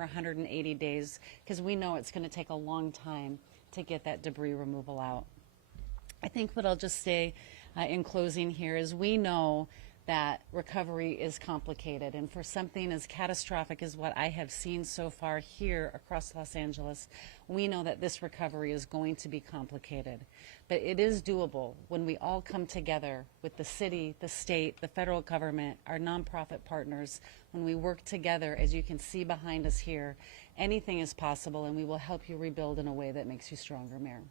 180 days, because we know it's going to take a long time to get that debris removal out. I think what I'll just say in closing here is we know that recovery is complicated, and for something as catastrophic as what I have seen so far here across Los Angeles, we know that this recovery is going to be complicated. But it is doable when we all come together with the city, the state, the federal government, our nonprofit partners. When we work together, as you can see behind us here, anything is possible, and we will help you rebuild in a way that makes you stronger, Mayor.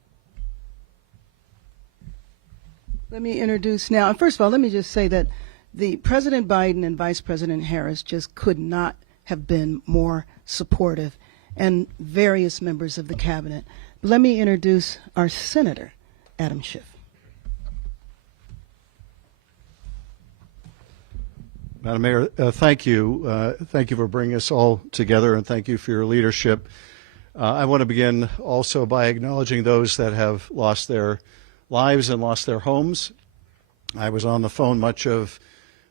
Let me introduce now, and first of all, let me just say that the President Biden and Vice President Harris just could not have been more supportive, and various members of the cabinet. But let me introduce our Senator, Adam Schiff. Madam Mayor, thank you. Thank you for bringing us all together, and thank you for your leadership. I want to begin also by acknowledging those that have lost their lives and lost their homes. I was on the phone much of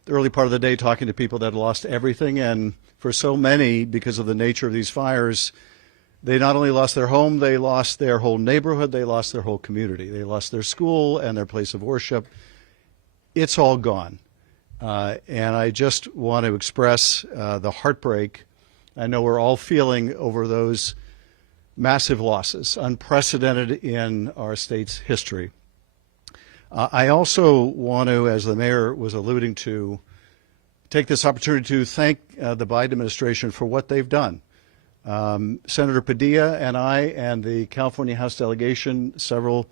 the early part of the day talking to people that lost everything, and for so many, because of the nature of these fires, they not only lost their home, they lost their whole neighborhood, they lost their whole community. They lost their school and their place of worship. It's all gone. And I just want to express the heartbreak I know we're all feeling over those massive losses, unprecedented in our state's history. I also want to, as the mayor was alluding to, take this opportunity to thank the Biden administration for what they've done. Senator Padilla and I and the California House delegation, several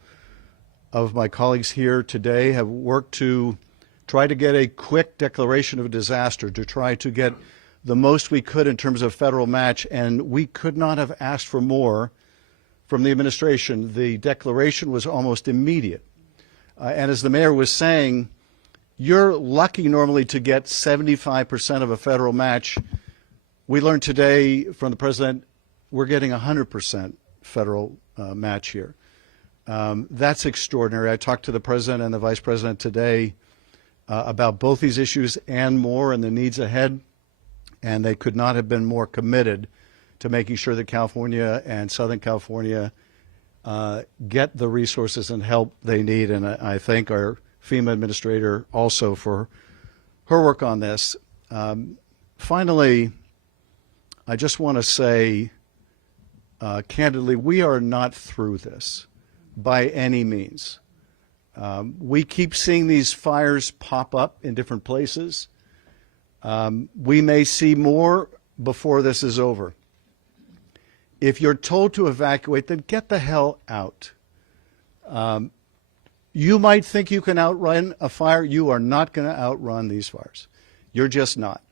of my colleagues here today, have worked to try to get a quick declaration of a disaster, to try to get the most we could in terms of federal match, and we could not have asked for more from the administration. The declaration was almost immediate. And as the mayor was saying, you're lucky normally to get 75% of a federal match. We learned today from the president we're getting 100% federal match here. That's extraordinary. I talked to the president and the vice president today about both these issues and more and the needs ahead, and they could not have been more committed to making sure that California and Southern California get the resources and help they need. And I thank our FEMA administrator also for her work on this. Finally, I just want to say candidly, we are not through this by any means. We keep seeing these fires pop up in different places. We may see more before this is over. If you're told to evacuate, then get the hell out. You might think you can outrun a fire. You are not going to outrun these fires. You're just not.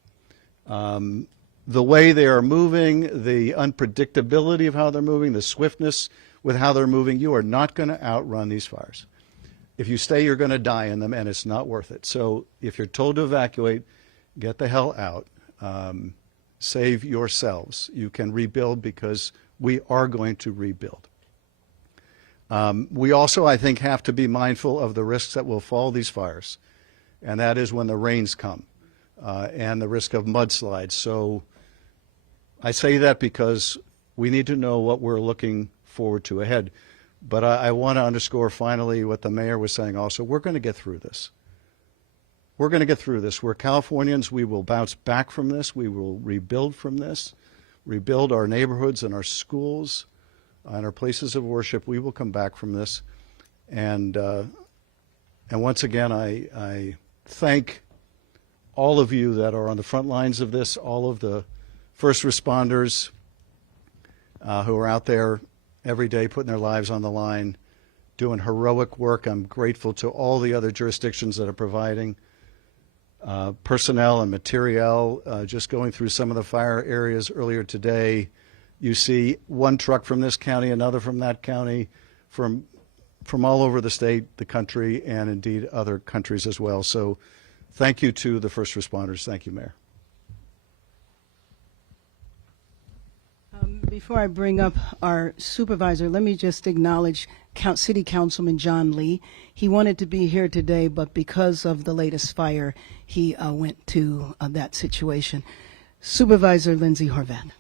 The way they are moving, the unpredictability of how they're moving, the swiftness with how they're moving, you are not going to outrun these fires. If you stay, you're going to die in them, and it's not worth it. So if you're told to evacuate, get the hell out. Save yourselves. You can rebuild, because we are going to rebuild. We also, I think, have to be mindful of the risks that will follow these fires, and that is when the rains come and the risk of mudslides. So I say that because we need to know what we're looking forward to ahead. But I want to underscore finally what the mayor was saying also. We're going to get through this. We're going to get through this. We're Californians. We will bounce back from this. We will rebuild from this, rebuild our neighborhoods and our schools and our places of worship. We will come back from this. And once again, I thank all of you that are on the front lines of this, all of the first responders who are out there every day putting their lives on the line, doing heroic work. I'm grateful to all the other jurisdictions that are providing personnel and materiel. Just going through some of the fire areas earlier today, you see one truck from this county, another from that county, from all over the state, the country, and indeed other countries as well. So thank you to the first responders. Thank you, Mayor. Before I bring up our supervisor, let me just acknowledge City Councilman John Lee. He wanted to be here today, but because of the latest fire, he went to that situation. Supervisor Lindsay Horvath.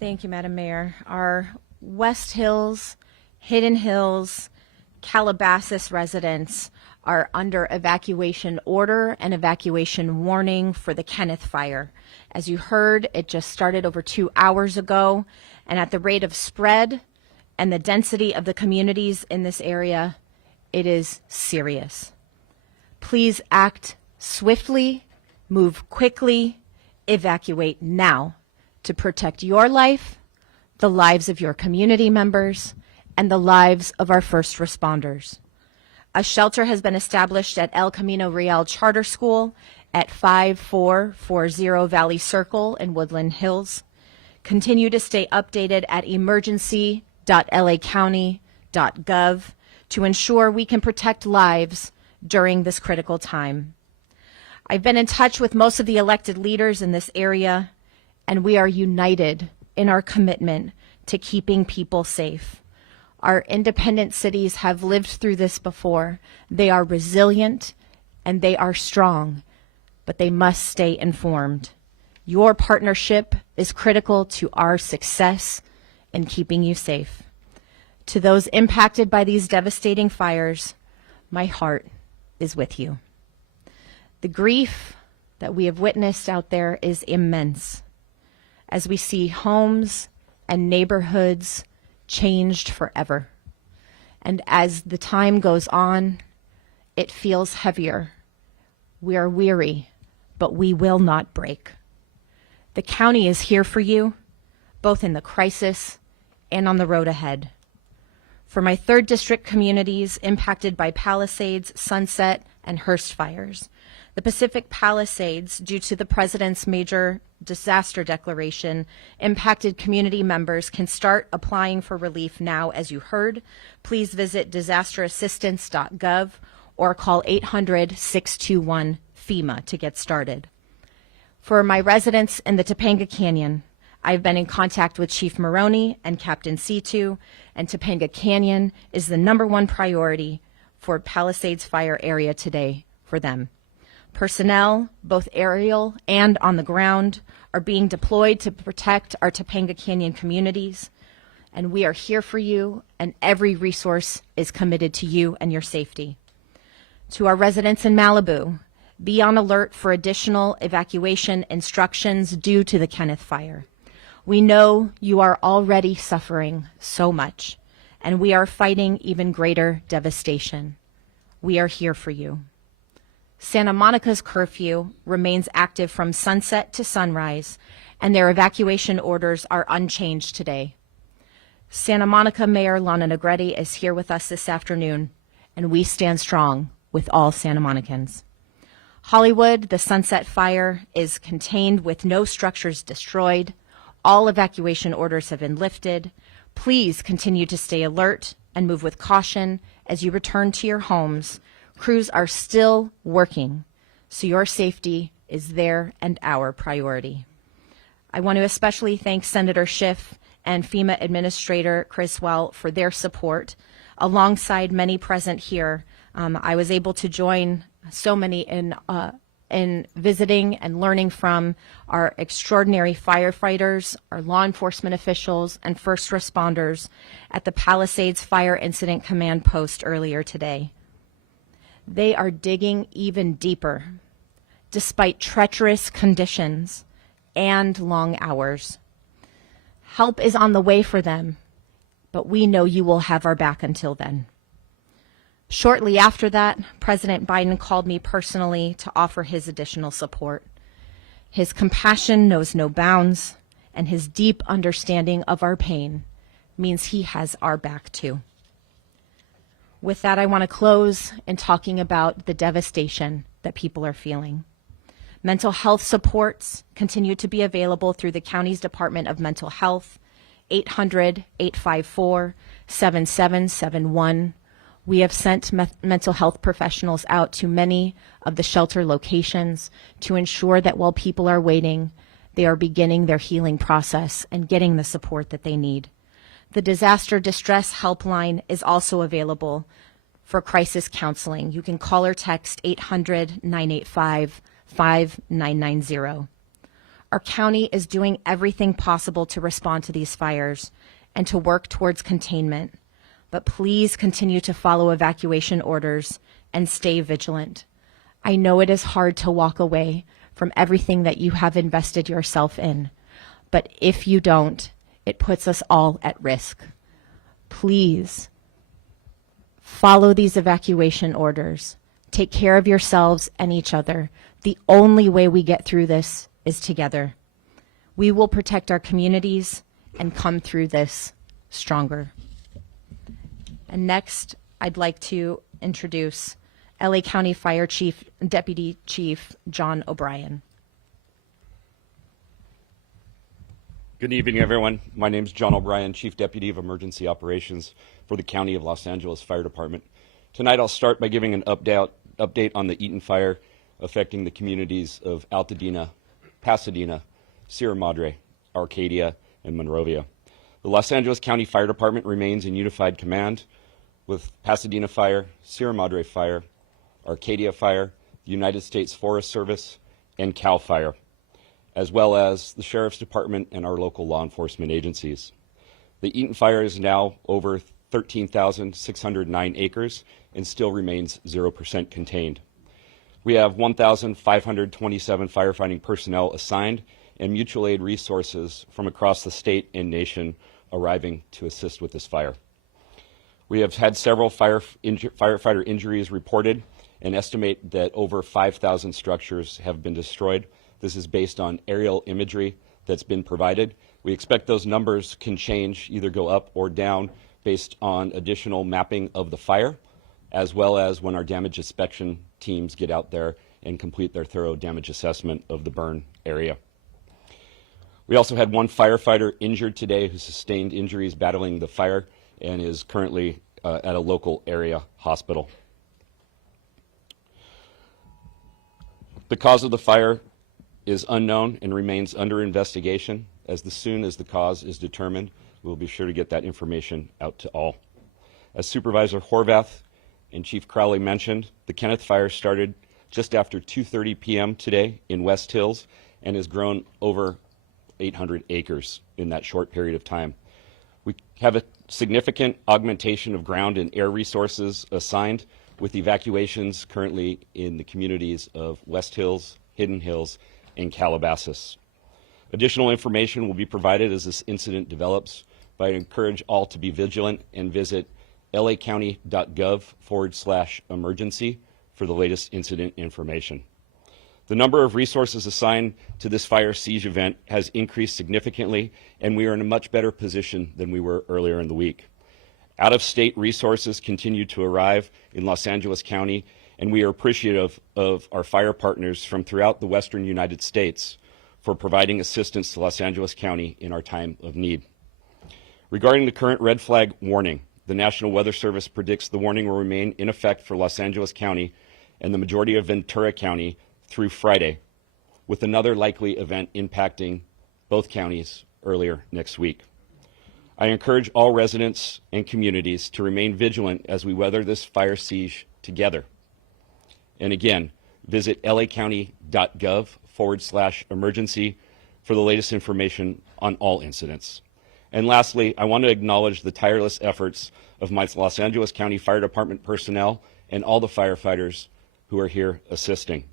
Thank you, Madam Mayor. Our West Hills, Hidden Hills, Calabasas residents are under evacuation order and evacuation warning for the Kenneth Fire. As you heard, it just started over 2 hours ago, and at the rate of spread and the density of the communities in this area, it is serious. Please act swiftly, move quickly, evacuate now to protect your life, the lives of your community members, and the lives of our first responders. A shelter has been established at El Camino Real Charter School at 5440 Valley Circle in Woodland Hills. Continue to stay updated at emergency.lacounty.gov to ensure we can protect lives during this critical time. I've been in touch with most of the elected leaders in this area, and we are united in our commitment to keeping people safe. Our independent cities have lived through this before. They are resilient and they are strong, but they must stay informed. Your partnership is critical to our success in keeping you safe. To those impacted by these devastating fires, my heart is with you. The grief that we have witnessed out there is immense as we see homes and neighborhoods changed forever. And as the time goes on, it feels heavier. We are weary, but we will not break. The county is here for you, both in the crisis and on the road ahead. For my 3rd District communities impacted by Palisades, Sunset, and Hearst fires, the Pacific Palisades, due to the President's major disaster declaration, impacted community members can start applying for relief now, as you heard. Please visit disasterassistance.gov or call 800-621-FEMA to get started. For my residents in the Topanga Canyon, I've been in contact with Chief Maroney and Captain C2, and Topanga Canyon is the #1 priority for Palisades Fire area today for them. Personnel, both aerial and on the ground, are being deployed to protect our Topanga Canyon communities, and we are here for you, and every resource is committed to you and your safety. To our residents in Malibu, be on alert for additional evacuation instructions due to the Kenneth Fire. We know you are already suffering so much, and we are fighting even greater devastation. We are here for you. Santa Monica's curfew remains active from sunset to sunrise, and their evacuation orders are unchanged today. Santa Monica Mayor Lana Negretti is here with us this afternoon, and we stand strong with all Santa Monicans. Hollywood, the Sunset Fire is contained with no structures destroyed. All evacuation orders have been lifted. Please continue to stay alert and move with caution as you return to your homes. Crews are still working, so your safety is their and our priority. I want to especially thank Senator Schiff and FEMA Administrator Criswell for their support. Alongside many present here, I was able to join so many in visiting and learning from our extraordinary firefighters, our law enforcement officials, and first responders at the Palisades Fire Incident Command Post earlier today. They are digging even deeper, despite treacherous conditions and long hours. Help is on the way for them, but we know you will have our back until then. Shortly after that, President Biden called me personally to offer his additional support. His compassion knows no bounds, and his deep understanding of our pain means he has our back too. With that, I want to close in talking about the devastation that people are feeling. Mental health supports continue to be available through the county's Department of Mental Health, 800-854-7771. We have sent mental health professionals out to many of the shelter locations to ensure that while people are waiting, they are beginning their healing process and getting the support that they need. The Disaster Distress Helpline is also available for crisis counseling. You can call or text 800-985-5990. Our county is doing everything possible to respond to these fires and to work towards containment. But please continue to follow evacuation orders and stay vigilant. I know it is hard to walk away from everything that you have invested yourself in, but if you don't, it puts us all at risk. Please follow these evacuation orders. Take care of yourselves and each other. The only way we get through this is together. We will protect our communities and come through this stronger. And next, I'd like to introduce LA County Fire Chief, Deputy Chief John O'Brien. Good evening, everyone. My name is John O'Brien, Chief Deputy of Emergency Operations for the County of Los Angeles Fire Department. Tonight, I'll start by giving an update on the Eaton fire affecting the communities of Altadena, Pasadena, Sierra Madre, Arcadia, and Monrovia. The Los Angeles County Fire Department remains in unified command with Pasadena Fire, Sierra Madre Fire, Arcadia Fire, the United States Forest Service, and CAL FIRE, as well as the Sheriff's Department and our local law enforcement agencies. The Eaton fire is now over 13,609 acres and still remains 0% contained. We have 1,527 firefighting personnel assigned and mutual aid resources from across the state and nation arriving to assist with this fire. We have had several firefighter injuries reported and estimate that over 5,000 structures have been destroyed. This is based on aerial imagery that's been provided. We expect those numbers can change, either go up or down, based on additional mapping of the fire, as well as when our damage inspection teams get out there and complete their thorough damage assessment of the burn area. We also had one firefighter injured today who sustained injuries battling the fire and is currently at a local area hospital. The cause of the fire is unknown and remains under investigation. As soon as the cause is determined, we'll be sure to get that information out to all. As Supervisor Horvath and Chief Crowley mentioned, the Kenneth fire started just after 2:30 p.m. today in West Hills and has grown over 800 acres in that short period of time. We have a significant augmentation of ground and air resources assigned, with evacuations currently in the communities of West Hills, Hidden Hills, and Calabasas. Additional information will be provided as this incident develops, but I encourage all to be vigilant and visit lacounty.gov/emergency for the latest incident information. The number of resources assigned to this fire siege event has increased significantly, and we are in a much better position than we were earlier in the week. Out-of-state resources continue to arrive in Los Angeles County, and we are appreciative of our fire partners from throughout the western United States for providing assistance to Los Angeles County in our time of need. Regarding the current red flag warning, the National Weather Service predicts the warning will remain in effect for Los Angeles County and the majority of Ventura County through Friday, with another likely event impacting both counties earlier next week. I encourage all residents and communities to remain vigilant as we weather this fire siege together. And again, visit lacounty.gov/emergency for the latest information on all incidents. And lastly, I want to acknowledge the tireless efforts of my Los Angeles County Fire Department personnel and all the firefighters who are here assisting,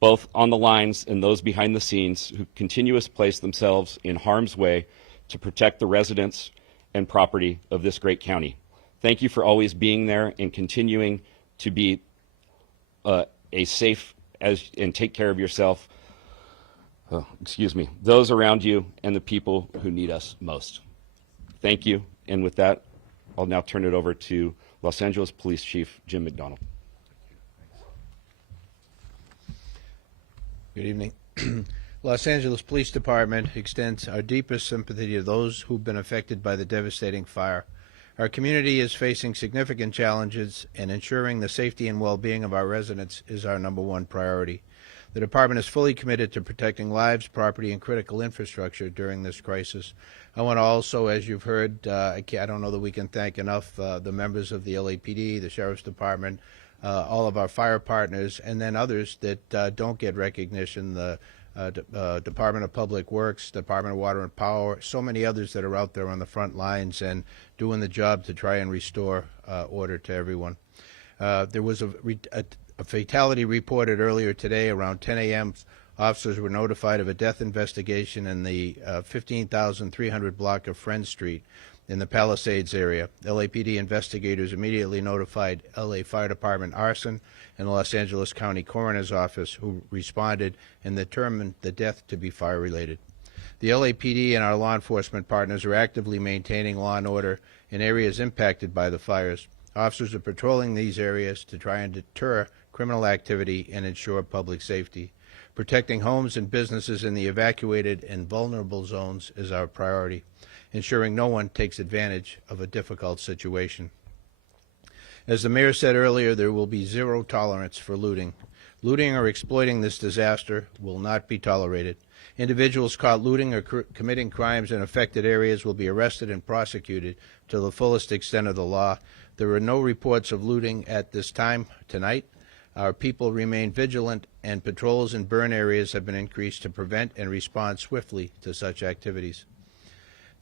both on the lines and those behind the scenes who continuously place themselves in harm's way to protect the residents and property of this great county. Thank you for always being there and continuing to be a safe and take care of yourself, those around you and the people who need us most. Thank you. And with that, I'll now turn it over to Los Angeles Police Chief Jim McDonald. Good evening. Los Angeles Police Department extends our deepest sympathy to those who've been affected by the devastating fire. Our community is facing significant challenges, and ensuring the safety and well-being of our residents is our #1 priority. The department is fully committed to protecting lives, property, and critical infrastructure during this crisis. I want to also, as you've heard, I don't know that we can thank enough the members of the LAPD, the Sheriff's Department, all of our fire partners, and then others that don't get recognition, the Department of Public Works, Department of Water and Power, so many others that are out there on the front lines and doing the job to try and restore order to everyone. There was a fatality reported earlier today around 10 a.m. Officers were notified of a death investigation in the 15,300 block of Friend Street in the Palisades area. LAPD investigators immediately notified LA Fire Department arson and the Los Angeles County Coroner's Office, who responded and determined the death to be fire-related. The LAPD and our law enforcement partners are actively maintaining law and order in areas impacted by the fires. Officers are patrolling these areas to try and deter criminal activity and ensure public safety. Protecting homes and businesses in the evacuated and vulnerable zones is our priority, ensuring no one takes advantage of a difficult situation. As the mayor said earlier, there will be zero tolerance for looting. Looting or exploiting this disaster will not be tolerated. Individuals caught looting or committing crimes in affected areas will be arrested and prosecuted to the fullest extent of the law. There are no reports of looting at this time tonight. Our people remain vigilant, and patrols in burn areas have been increased to prevent and respond swiftly to such activities.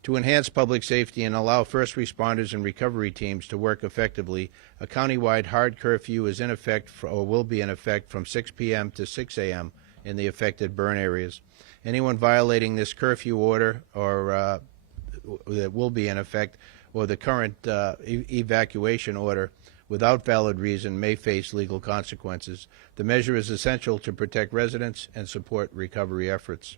To enhance public safety and allow first responders and recovery teams to work effectively, a countywide hard curfew is in effect or will be in effect from 6 p.m. to 6 a.m. in the affected burn areas. Anyone violating this curfew order or that will be in effect, or the current evacuation order without valid reason, may face legal consequences. The measure is essential to protect residents and support recovery efforts.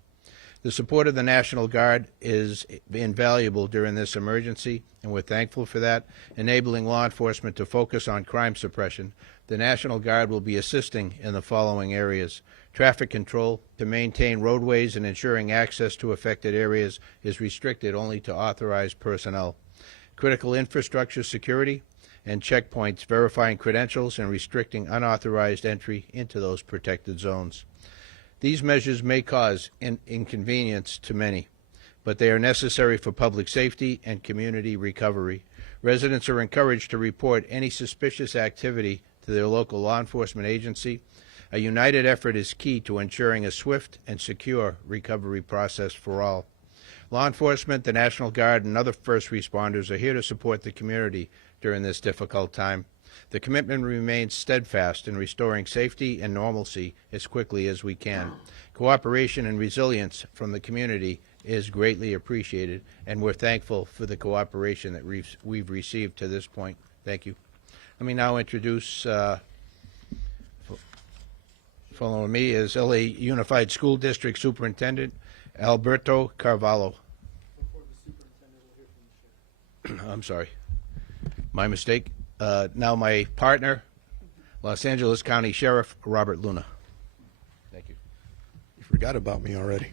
The support of the National Guard is invaluable during this emergency, and we're thankful for that, enabling law enforcement to focus on crime suppression. The National Guard will be assisting in the following areas. Traffic control. To maintain roadways and ensuring access to affected areas is restricted only to authorized personnel. Critical infrastructure security and checkpoints, verifying credentials and restricting unauthorized entry into those protected zones. These measures may cause inconvenience to many, but they are necessary for public safety and community recovery. Residents are encouraged to report any suspicious activity to their local law enforcement agency. A united effort is key to ensuring a swift and secure recovery process for all. Law enforcement, the National Guard, and other first responders are here to support the community during this difficult time. The commitment remains steadfast in restoring safety and normalcy as quickly as we can. Cooperation and resilience from the community is greatly appreciated, and we're thankful for the cooperation that we've received to this point. Thank you. Let me now introduce, following me is LA Unified School District Superintendent Alberto Carvalho. I'm sorry. My mistake. Now my partner, Los Angeles County Sheriff Robert Luna. Thank you. You forgot about me already.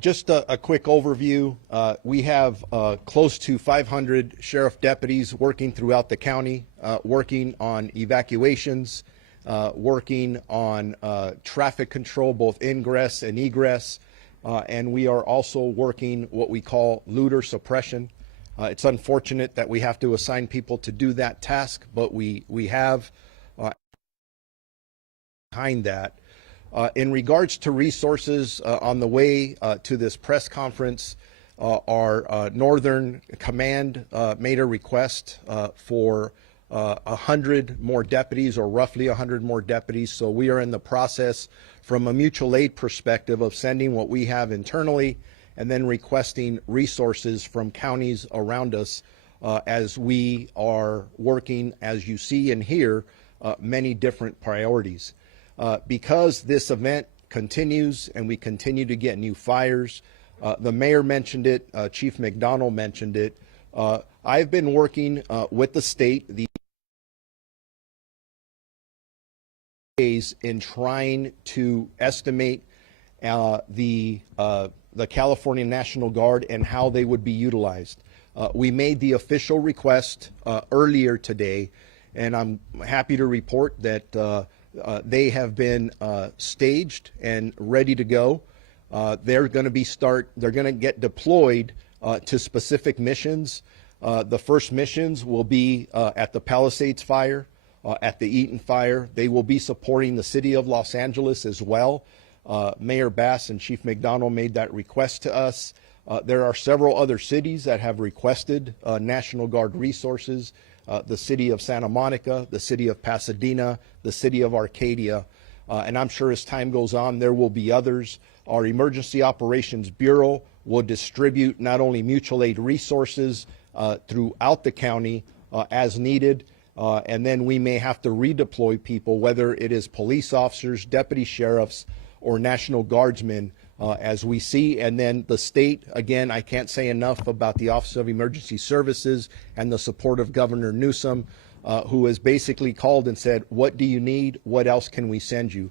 Just a quick overview. We have close to 500 sheriff deputies working throughout the county, working on evacuations, working on traffic control, both ingress and egress, and we are also working what we call looter suppression. It's unfortunate that we have to assign people to do that task, but we have behind that. In regards to resources, on the way to this press conference, our Northern Command made a request for 100 more deputies, or roughly 100 more deputies. So we are in the process, from a mutual aid perspective, of sending what we have internally and then requesting resources from counties around us as we are working, as you see and hear, many different priorities. Because this event continues and we continue to get new fires, the mayor mentioned it, Chief McDonald mentioned it, I've been working with the state in trying to estimate the California National Guard and how they would be utilized. We made the official request earlier today, and I'm happy to report that they have been staged and ready to go. They're going to get deployed to specific missions. The first missions will be at the Palisades fire. at the Eaton fire. They will be supporting the city of Los Angeles as well. Mayor Bass and Chief McDonald made that request to us. There are several other cities that have requested National Guard resources. The city of Santa Monica, the city of Pasadena, the city of Arcadia, and I'm sure as time goes on there will be others. Our Emergency Operations Bureau will distribute not only mutual aid resources throughout the county as needed, and then we may have to redeploy people, whether it is police officers, deputy sheriffs, or National Guardsmen, as we see. And then the state, again, I can't say enough about the Office of Emergency Services and the support of Governor Newsom, who has basically called and said, what do you need? What else can we send you?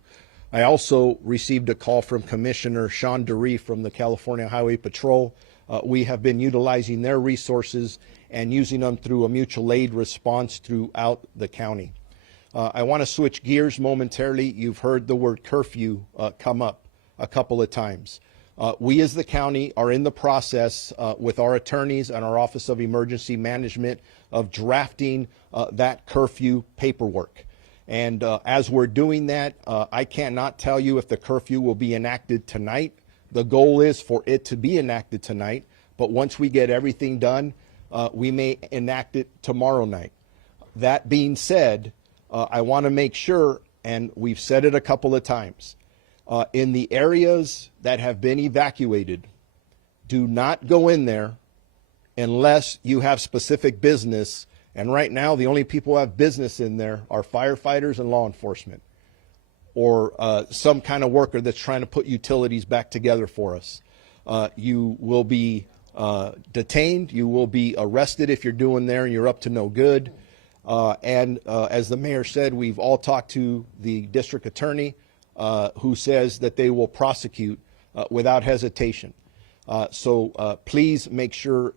I also received a call from Commissioner Sean DeRee from the California Highway Patrol. We have been utilizing their resources and using them through a mutual aid response throughout the county. I want to switch gears momentarily. You've heard the word curfew come up a couple of times. We as the county are in the process with our attorneys and our Office of Emergency Management of drafting that curfew paperwork. And as we're doing that, I cannot tell you if the curfew will be enacted tonight. The goal is for it to be enacted tonight, but once we get everything done, we may enact it tomorrow night. That being said, I want to make sure, and we've said it a couple of times, in the areas that have been evacuated, do not go in there unless you have specific business. And right now, the only people who have business in there are firefighters and law enforcement, or some kind of worker that's trying to put utilities back together for us. You will be detained. You will be arrested if you're doing there and you're up to no good. And as the mayor said, we've all talked to the district attorney who says that they will prosecute without hesitation. So please make sure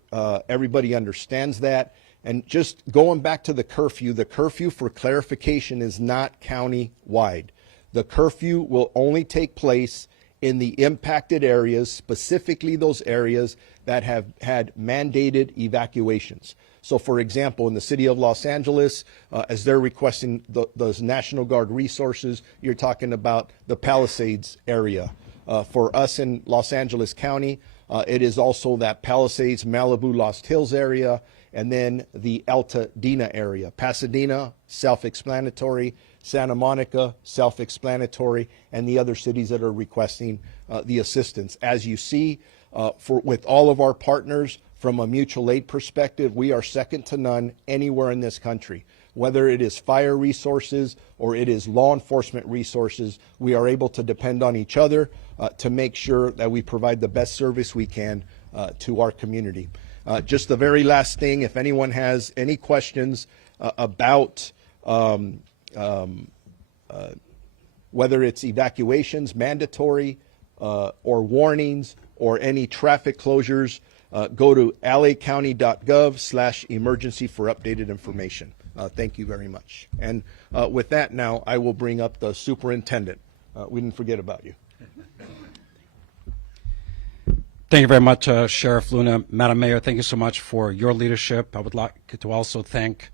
everybody understands that. And just going back to the curfew for clarification is not county-wide. The curfew will only take place in the impacted areas, specifically those areas that have had mandated evacuations. So, for example, in the city of Los Angeles, as they're requesting those National Guard resources, you're talking about the Palisades area. For us in Los Angeles County, it is also that Palisades, Malibu, Lost Hills area, and then the Altadena area. Pasadena, self-explanatory. Santa Monica, self-explanatory, and the other cities that are requesting the assistance. As you see, with all of our partners, from a mutual aid perspective, we are second to none anywhere in this country. Whether it is fire resources or it is law enforcement resources, we are able to depend on each other to make sure that we provide the best service we can to our community. Just the very last thing, if anyone has any questions about whether it's evacuations, mandatory, or warnings, or any traffic closures, go to lacounty.gov/emergency for updated information. Thank you very much. And with that now, I will bring up the superintendent. We didn't forget about you. Thank you very much, Sheriff Luna. Madam Mayor, thank you so much for your leadership. I would like to also thank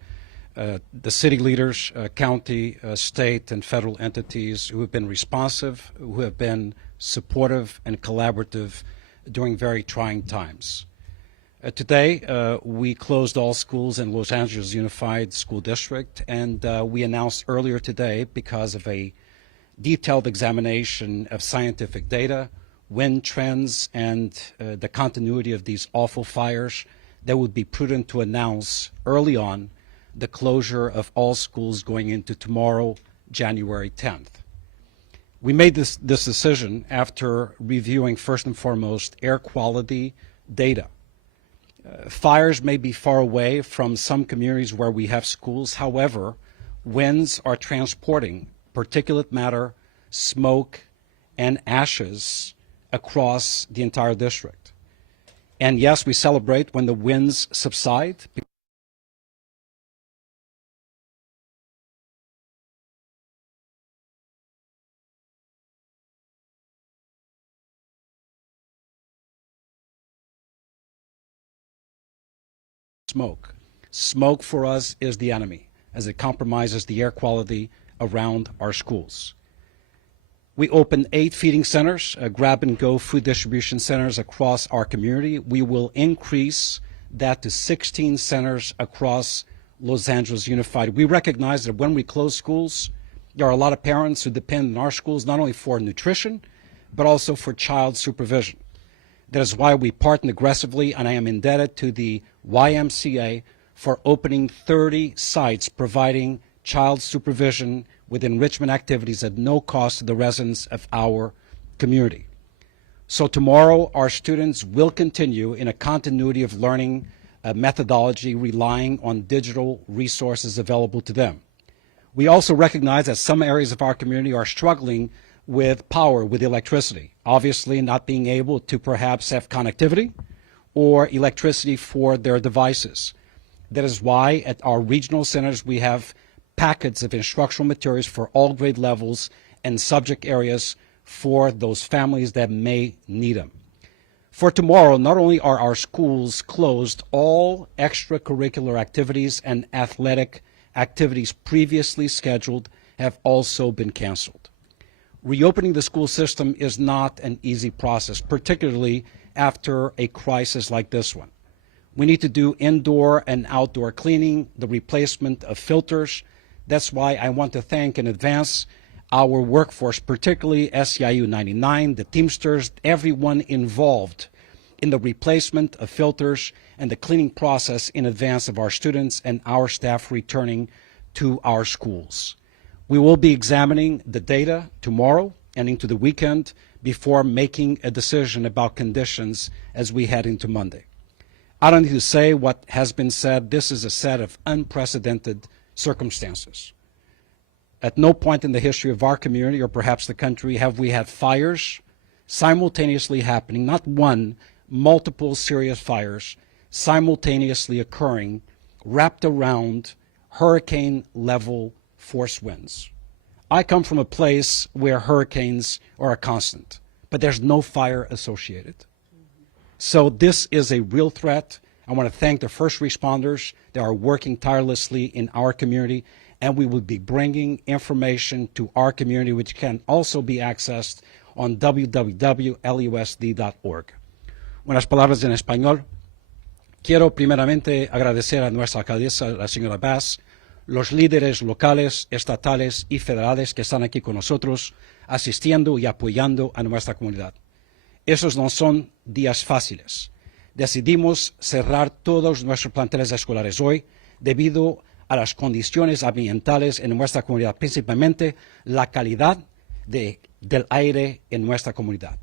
the city leaders, county, state, and federal entities who have been responsive, who have been supportive and collaborative during very trying times. Today, we closed all schools in Los Angeles Unified School District, and we announced earlier today, because of a detailed examination of scientific data, wind trends, and the continuity of these awful fires, that it would be prudent to announce early on the closure of all schools going into tomorrow, January 10th. We made this decision after reviewing, first and foremost, air quality data. Fires may be far away from some communities where we have schools. However, winds are transporting particulate matter, smoke, and ashes across the entire district. And yes, we celebrate when the winds subside. Smoke. Smoke for us is the enemy. as it compromises the air quality around our schools. We opened 8 feeding centers, grab-and-go food distribution centers across our community. We will increase that to 16 centers across Los Angeles Unified. We recognize that when we close schools, there are a lot of parents who depend on our schools not only for nutrition, but also for child supervision. That is why we partner aggressively, and I am indebted to the YMCA for opening 30 sites providing child supervision with enrichment activities at no cost to the residents of our community. So tomorrow, our students will continue in a continuity of learning methodology relying on digital resources available to them. We also recognize that some areas of our community are struggling with power, with electricity, obviously not being able to perhaps have connectivity or electricity for their devices. That is why at our regional centers we have packets of instructional materials for all grade levels and subject areas for those families that may need them. For tomorrow, not only are our schools closed, all extracurricular activities and athletic activities previously scheduled have also been canceled. Reopening the school system is not an easy process, particularly after a crisis like this one. We need to do indoor and outdoor cleaning, the replacement of filters. That's why I want to thank in advance our workforce, particularly SEIU 99, the Teamsters, everyone involved in the replacement of filters and the cleaning process in advance of our students and our staff returning to our schools. We will be examining the data tomorrow and into the weekend before making a decision about conditions as we head into Monday. I don't need to say what has been said. This is a set of unprecedented circumstances. At no point in the history of our community, or perhaps the country, have we had fires simultaneously happening, not one, multiple serious fires simultaneously occurring, wrapped around hurricane-level force winds. I come from a place where hurricanes are a constant, but there's no fire associated. So this is a real threat. I want to thank the first responders that are working tirelessly in our community, and we will be bringing information to our community, which can also be accessed on www.lusd.org. Unas palabras en español. Quiero primeramente agradecer a nuestra alcaldesa, la señora Bass, los líderes locales, estatales y federales que están aquí con nosotros, asistiendo y apoyando a nuestra comunidad. Esos no son días fáciles. Decidimos cerrar todos nuestros planteles escolares hoy debido a las condiciones ambientales en nuestra comunidad, principalmente la calidad del aire en nuestra comunidad.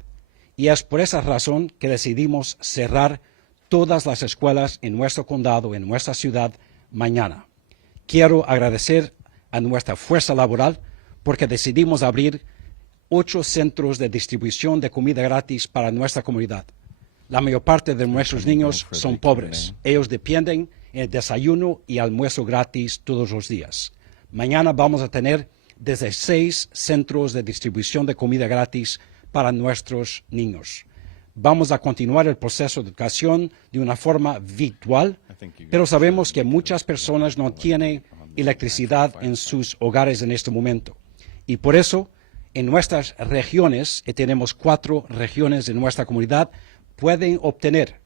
Y es por esa razón que decidimos cerrar todas las escuelas en nuestro condado, en nuestra ciudad, mañana. Quiero agradecer a nuestra fuerza laboral porque decidimos abrir 8 centros de distribución de comida gratis para nuestra comunidad. La mayor parte de nuestros niños son pobres. Ellos dependen del desayuno y almuerzo gratis todos los días. Mañana vamos a tener desde 6 centros de distribución de comida gratis para nuestros niños. Vamos a continuar el proceso de educación de una forma virtual, pero sabemos que muchas personas no tienen electricidad en sus hogares en este momento. Y por eso, en nuestras regiones, y tenemos 4 regiones en nuestra comunidad, pueden obtener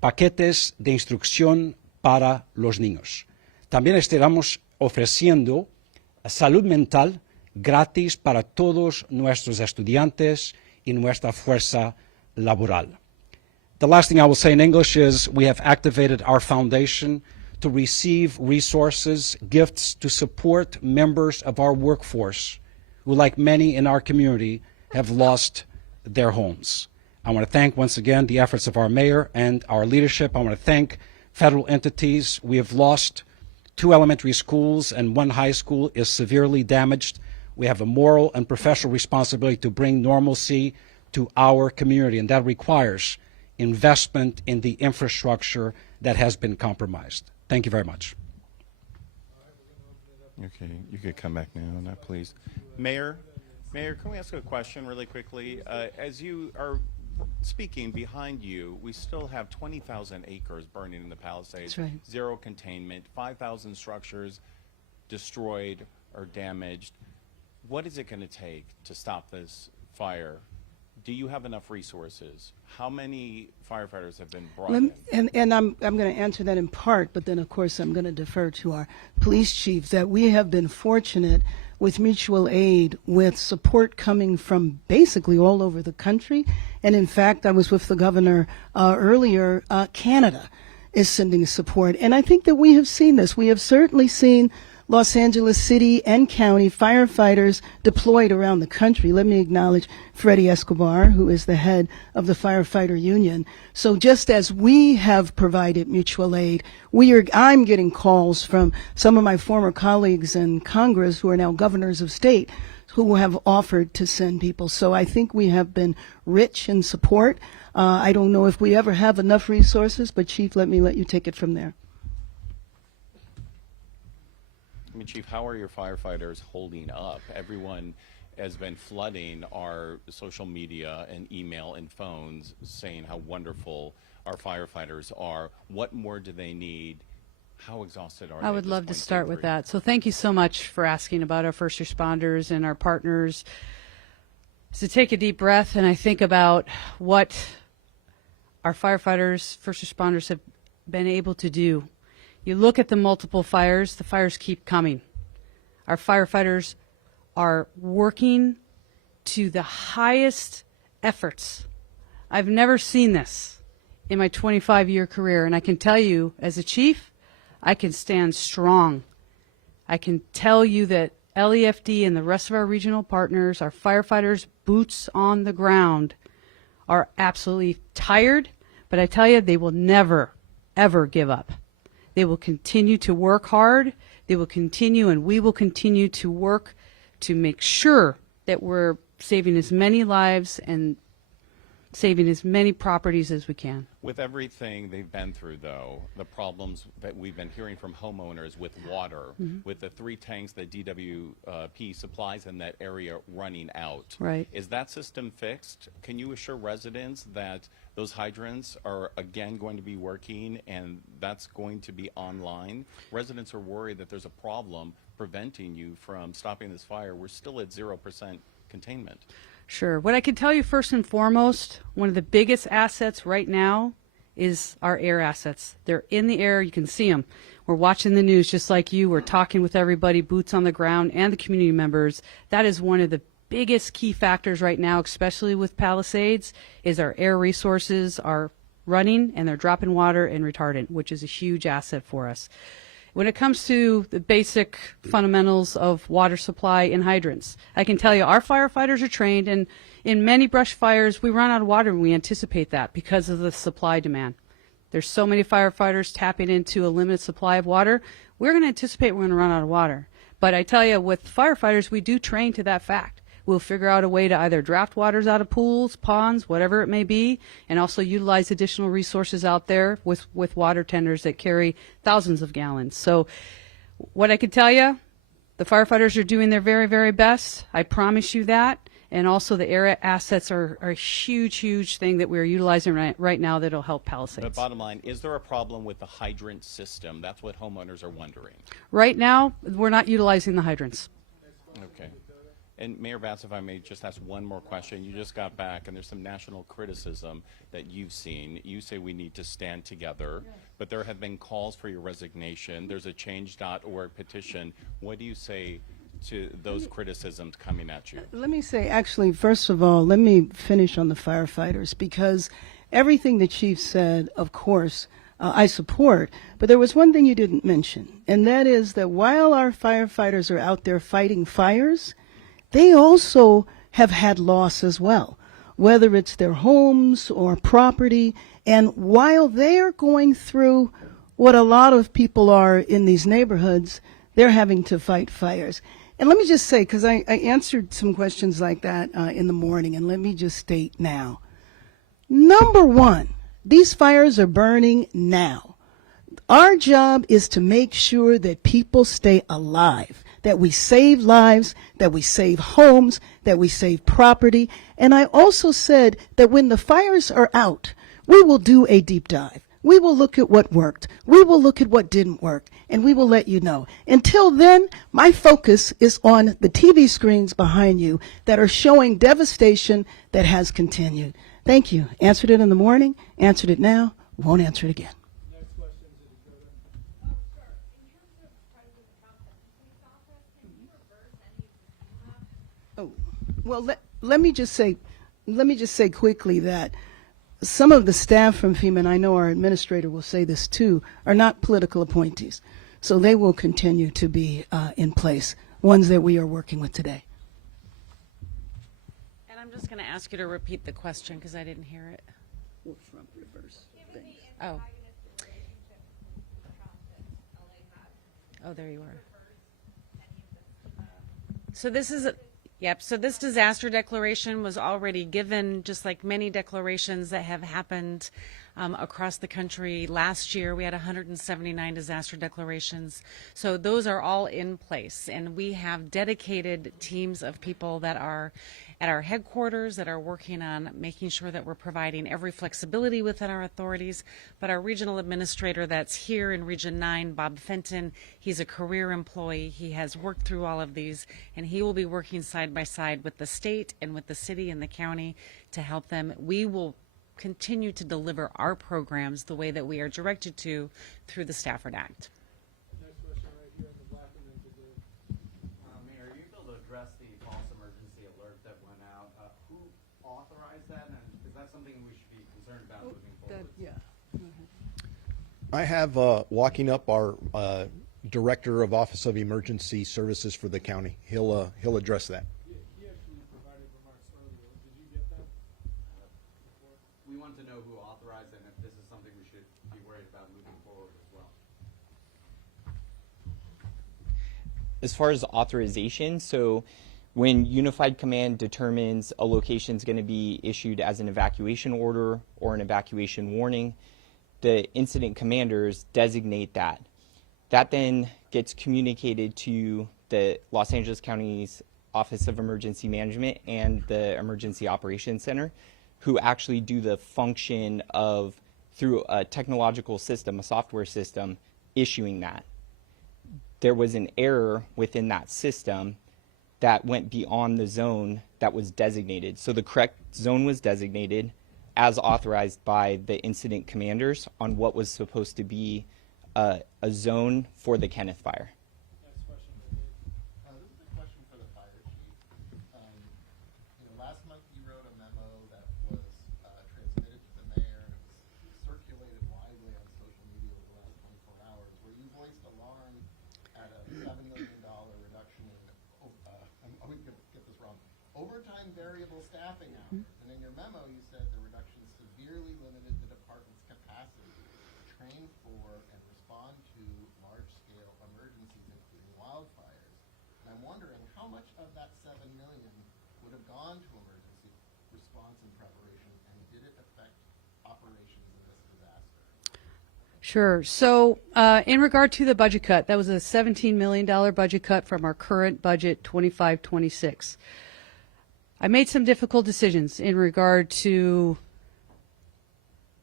paquetes de instrucción para los niños. También estaremos ofreciendo salud mental gratis para todos nuestros estudiantes y nuestra fuerza laboral. The last thing I will say in English is we have activated our foundation to receive resources, gifts to support members of our workforce who, like many in our community, have lost their homes. I want to thank once again the efforts of our mayor and our leadership. I want to thank federal entities. We have lost 2 elementary schools and 1 high school is severely damaged. We have a moral and professional responsibility to bring normalcy to our community, and that requires investment in the infrastructure that has been compromised. Thank you very much. Okay, you could come back now on that, please. Mayor, can we ask a question really quickly? As you are speaking, behind you, we still have 20,000 acres burning in the Palisades. That's right. 0 containment, 5,000 structures. destroyed or damaged. What is it going to take to stop this fire? Do you have enough resources? How many firefighters have been brought in? And I'm going to answer that in part, but then of course I'm going to defer to our police chief that we have been fortunate with mutual aid, with support coming from basically all over the country. And in fact, I was with the governor earlier. Canada is sending support. And I think that we have seen this. We have certainly seen Los Angeles City and County firefighters deployed around the country. Let me acknowledge Freddie Escobar, who is the head of the firefighter union. So just as we have provided mutual aid, I'm getting calls from some of my former colleagues in Congress who are now governors of state who have offered to send people. So I think we have been rich in support. I don't know if we ever have enough resources, but Chief, let you take it from there. I mean, Chief, how are your firefighters holding up? Everyone has been flooding our social media and email and phones saying how wonderful our firefighters are. What more do they need? How exhausted are they? I would love to start with that. So thank you so much for asking about our first responders and our partners. So take a deep breath, and I think about what our firefighters, first responders have been able to do. You look at the multiple fires, the fires keep coming. Our firefighters are working to the highest efforts. I've never seen this in my 25-year career, and I can tell you, as a chief, I can stand strong. I can tell you that LEFD and the rest of our regional partners, our firefighters, boots on the ground, are absolutely tired, but I tell you, they will never, ever give up. They will continue to work hard. They will continue, and we will continue to work to make sure that we're saving as many lives and saving as many properties as we can. With everything they've been through, though, the problems that we've been hearing from homeowners with water, with the 3 tanks that DWP supplies in that area running out, Right. Is that system fixed? Can you assure residents that those hydrants are again going to be working and that's going to be online? Residents are worried that there's a problem preventing you from stopping this fire. We're still at 0% containment. Sure. What I can tell you first and foremost, one of the biggest assets right now is our air assets. They're in the air. You can see them. We're watching the news just like you. We're talking with everybody, boots on the ground, and the community members. That is one of the biggest key factors right now, especially with Palisades, is our air resources are running and they're dropping water and retardant, which is a huge asset for us. When it comes to the basic fundamentals of water supply and hydrants, I can tell you our firefighters are trained, and in many brush fires, we run out of water, and we anticipate that because of the supply demand. There's so many firefighters tapping into a limited supply of water. We're going to anticipate we're going to run out of water. But I tell you, with firefighters, we do train to that fact. We'll figure out a way to either draft waters out of pools, ponds, whatever it may be, and also utilize additional resources out there with water tenders that carry thousands of gallons. So what I can tell you, the firefighters are doing their very, very best. I promise you that. And also the air assets are a huge, huge thing that we're utilizing right now that'll help Palisades. But bottom line, is there a problem with the hydrant system? That's what homeowners are wondering. Right now, we're not utilizing the hydrants. Okay. And Mayor Batts, if I may just ask one more question. You just got back, and there's some national criticism that you've seen. You say we need to stand together, but there have been calls for your resignation. There's a change.org petition. What do you say to those criticisms coming at you? Let me say, actually, first of all, let me finish on the firefighters, because everything the chief said, of course, I support. But there was one thing you didn't mention, and that is that while our firefighters are out there fighting fires, they also have had loss as well, whether it's their homes or property. And while they're going through what a lot of people are in these neighborhoods, they're having to fight fires. And let me just say, because I answered some questions like that in the morning, and let me just state now. Number one, these fires are burning now. Our job is to make sure that people stay alive, that we save lives, that we save homes, that we save property. And I also said that when the fires are out, we will do a deep dive. We will look at what worked. We will look at what didn't work. and we will let you know. Until then, my focus is on the TV screens behind you that are showing devastation that has continued. Thank you. Answered it in the morning, answered it now, won't answer it again. Oh, well, let me just say quickly that some of the staff from FEMA, and I know our administrator will say this too, are not political appointees. So they will continue to be in place, ones that we are working with today. And I'm just going to ask you to repeat the question because I didn't hear it. From reverse things. Oh. Oh, there you are. So this is yep. So this disaster declaration was already given, just like many declarations that have happened across the country. Last year, we had 179 disaster declarations. So those are all in place, and we have dedicated teams of people that are at our headquarters that are working on making sure that we're providing every flexibility within our authorities. But our regional administrator that's here in Region 9, Bob Fenton, he's a career employee. He has worked through all of these, and he will be working side by side with the state and with the city and the county to help them. We will continue to deliver our programs the way that we are directed to through the Stafford Act. Next question right here in the black and then to Dave. Mayor, are you able to address the false emergency alert that went out? Who authorized that? And is that something we should be concerned about moving forward? I have walking up our Director of Office of Emergency Services for the county. He'll address that. He actually provided remarks earlier. Did you get that? We want to know who authorized it and if this is something we should be worried about moving forward as well. As far as authorization, so when Unified Command determines a location is going to be issued as an evacuation order or an evacuation warning, the incident commanders designate that. That then gets communicated to the Los Angeles County's Office of Emergency Management and the Emergency Operations Center, who actually do the function of, through a technological system, a software system, issuing that. There was an error within that system that went beyond the zone that was designated. So the correct zone was designated as authorized by the incident commanders on what was supposed to be a zone for the Kenneth fire. Next question for Dave. This is a question for the fire chief. Last month you wrote a memo that was transmitted to the mayor and it was circulated widely on social media over the last 24 hours, where you voiced alarm at a $7 million reduction in, I'm going to get this wrong, overtime variable staffing hours. And in your memo you said the reduction severely limited the department's capacity to train for and respond to large-scale emergencies, including wildfires. And I'm wondering how much of that $7 million would have gone to emergency response and preparation, and did it affect operations in this disaster? Sure. So in regard to the budget cut, that was a $17 million budget cut from our current budget, 25-26. I made some difficult decisions in regard to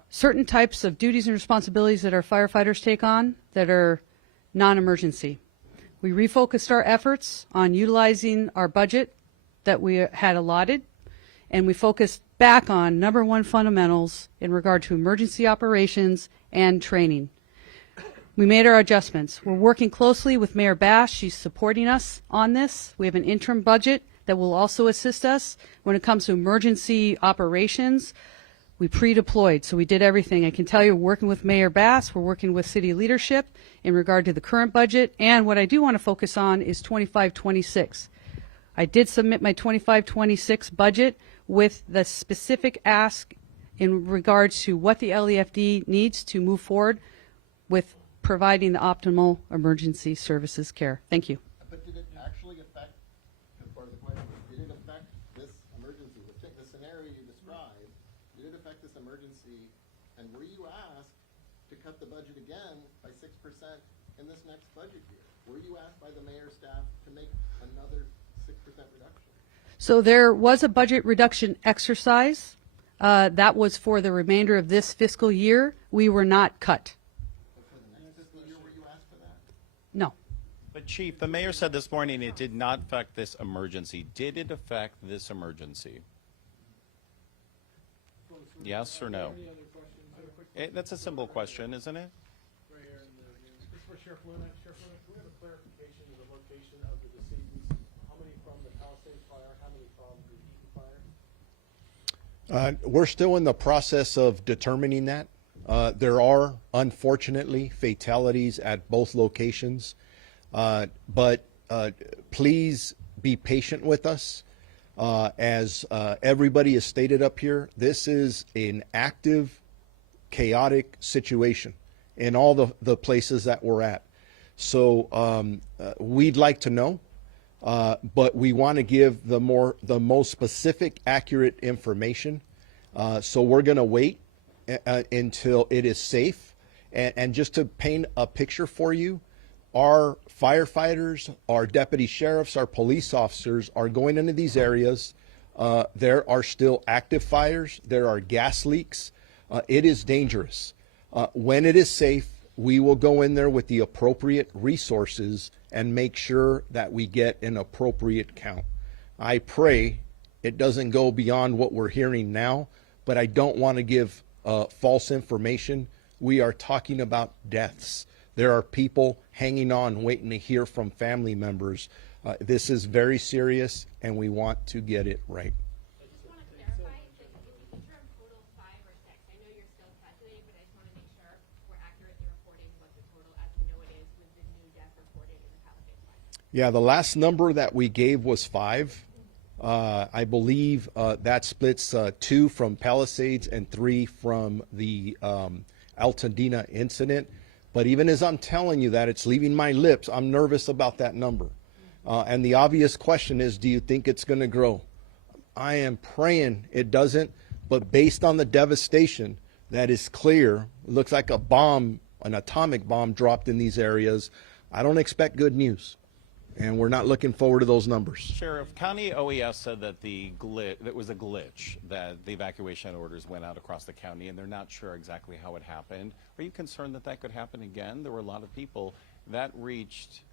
certain types of duties and responsibilities that our firefighters take on that are non-emergency. We refocused our efforts on utilizing our budget that we had allotted, and we focused back on number one fundamentals in regard to emergency operations and training. We made our adjustments. We're working closely with Mayor Bass. She's supporting us on this. We have an interim budget that will also assist us when it comes to emergency operations. We pre-deployed, so we did everything. I can tell you, working with Mayor Bass, we're working with city leadership in regard to the current budget, and what I do want to focus on is 25-26. I did submit my 25-26 budget with the specific ask in regards to what the LEFD needs to move forward with providing the optimal emergency services care. Thank you. But did it actually affect, as part of the question, did it affect this emergency, the scenario you described, did it affect this emergency, and were you asked to cut the budget again by 6% in this next budget year? Were you asked by the mayor's staff to make another 6% reduction? So there was a budget reduction exercise. That was for the remainder of this fiscal year. We were not cut. But for the next fiscal year, were you asked for that? But Chief, the mayor said this morning it did not affect this emergency. Did it affect this emergency? Yes or no? That's a simple question, isn't it? Right here in the, this is for Sheriff Luna. Sheriff Luna, can we have a clarification of the location of the decedents? How many from the Palisades fire? How many from the Eaton fire? We're still in the process of determining that. There are, unfortunately, fatalities at both locations. But please be patient with us. As everybody has stated up here, this is an active, chaotic situation in all the places that we're at. So we'd like to know, but we want to give the most specific, accurate information. So we're going to wait until it is safe. And just to paint a picture for you, our firefighters, our deputy sheriffs, our police officers are going into these areas. There are still active fires. There are gas leaks. It is dangerous. When it is safe, we will go in there with the appropriate resources and make sure that we get an appropriate count. I pray it doesn't go beyond what we're hearing now, but I don't want to give false information. We are talking about deaths. There are people hanging on, waiting to hear from family members. This is very serious, and we want to get it right. I just want to clarify if you confirm total 5 or 6. I know you're still calculating, but I just want to make sure we're accurately reporting what the total, as we know it is, with the new death reported in the Palisades fire. Yeah, the last number that we gave was 5. I believe that splits 2 from Palisades and 3 from the Altadena incident. But even as I'm telling you that, it's leaving my lips, I'm nervous about that number. And the obvious question is, do you think it's going to grow? I am praying it doesn't, but based on the devastation that is clear, it looks like a bomb, an atomic bomb dropped in these areas. I don't expect good news. And we're not looking forward to those numbers. Sheriff, County OES said that that was a glitch, that the evacuation orders went out across the county, and they're not sure exactly how it happened. Are you concerned that that could happen again? There were a lot of people. That reached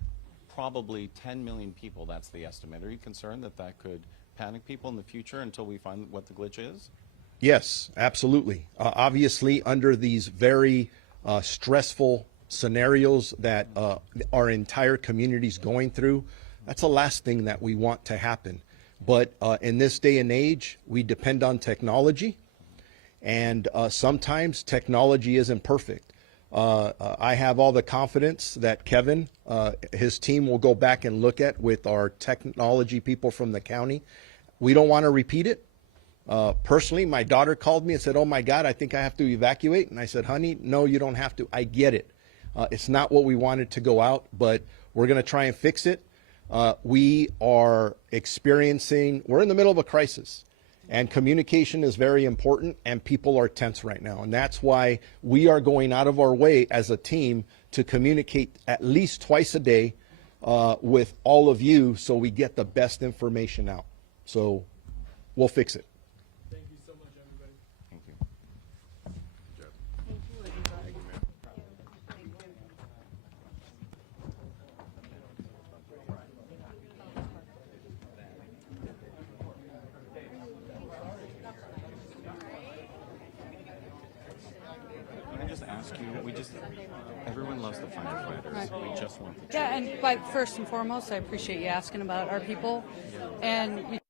probably 10 million people, that's the estimate. Are you concerned that that could panic people in the future until we find what the glitch is? Yes, absolutely. Obviously, under these very stressful scenarios that our entire community is going through, that's the last thing that we want to happen. But in this day and age, we depend on technology, and sometimes technology isn't perfect. I have all the confidence that Kevin, his team will go back and look at with our technology people from the county. We don't want to repeat it. Personally, my daughter called me and said, "Oh my God, I think I have to evacuate." And I said, "Honey, no, you don't have to. I get it. It's not what we wanted to go out, but we're going to try and fix it." We are we're in the middle of a crisis, and communication is very important, and people are tense right now. And that's why we are going out of our way as a team to communicate at least twice a day with all of you so we get the best information out. So we'll fix it. Thank you so much, everybody. Thank you. Can I just ask you, everyone loves the firefighters. Right. We just want the Yeah, and but first and foremost, I appreciate you asking about our people. And